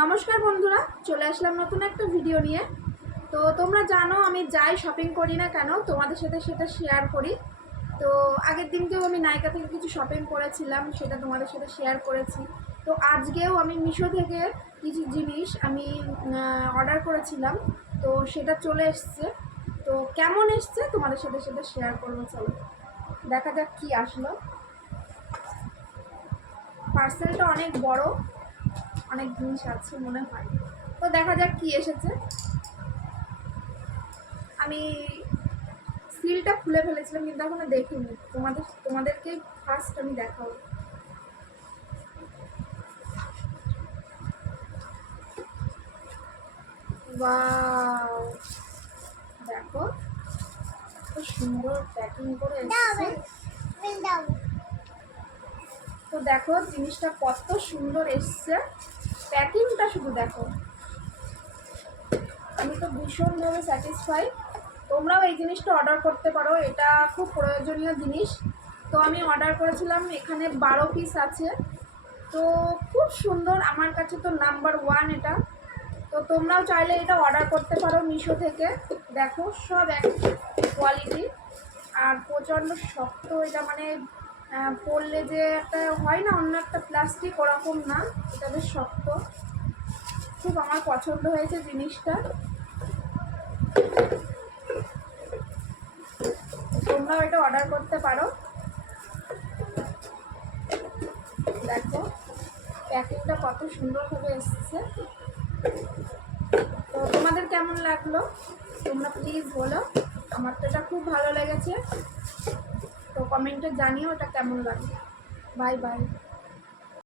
নমস্কার বন্ধুরা, চলে আসলাম নতুন একটা ভিডিও নিয়ে। তো তোমরা জানো আমি যাই শপিং করি না কেন তোমাদের সাথে সেটা শেয়ার করি। তো আগের দিনকেও আমি নাইকা থেকে কিছু শপিং করেছিলাম, সেটা তোমাদের সাথে শেয়ার করেছি। তো আজকেও আমি মিশো থেকে কিছু জিনিস আমি অর্ডার করেছিলাম, তো সেটা চলে এসছে। তো কেমন এসছে তোমাদের সাথে সেটা শেয়ার করবো। চলো দেখা যাক কি আসলো। পার্সেলটা অনেক বড়, অনেক জিনিস আছে মনে হয়। তো দেখা যাক কি এসেছে। আমি সিলটা খুলে ফেলেছিলাম কিন্তু এখনো দেখিনি, তোমাদেরকে ফার্স্ট আমি দেখাবো। ওয়াও, দেখো খুব সুন্দর প্যাকিং করে এসেছে। তো দেখো জিনিসটা কত সুন্দর এসছে, প্যাকিংটা শুধু দেখো। আমি তো ভীষণভাবে স্যাটিসফাই। তোমরাও এই জিনিসটা অর্ডার করতে পারো, এটা খুব প্রয়োজনীয় জিনিস। তো আমি অর্ডার করেছিলাম, এখানে 12 পিস আছে। তো খুব সুন্দর, আমার কাছে তো নাম্বার 1 এটা। তো তোমরাও চাইলে এটা অর্ডার করতে পারো মিশো থেকে। দেখো সব এক কোয়ালিটি, আর প্রচণ্ড শক্ত এটা, মানে পরলে যে একটা হয় না অন্য একটা প্লাস্টিক, ওরকম না, এটা বেশ শক্ত। খুব আমার পছন্দ হয়েছে জিনিসটা। তোমরাও এটা অর্ডার করতে পারো। দেখো প্যাকিংটা কত সুন্দরভাবে এসেছে। তো তোমাদের কেমন লাগলো তোমরা প্লিজ বলো। আমার তো এটা খুব ভালো লেগেছে, তো কমেন্টে জানিও এটা কেমন লাগলো। Bye bye.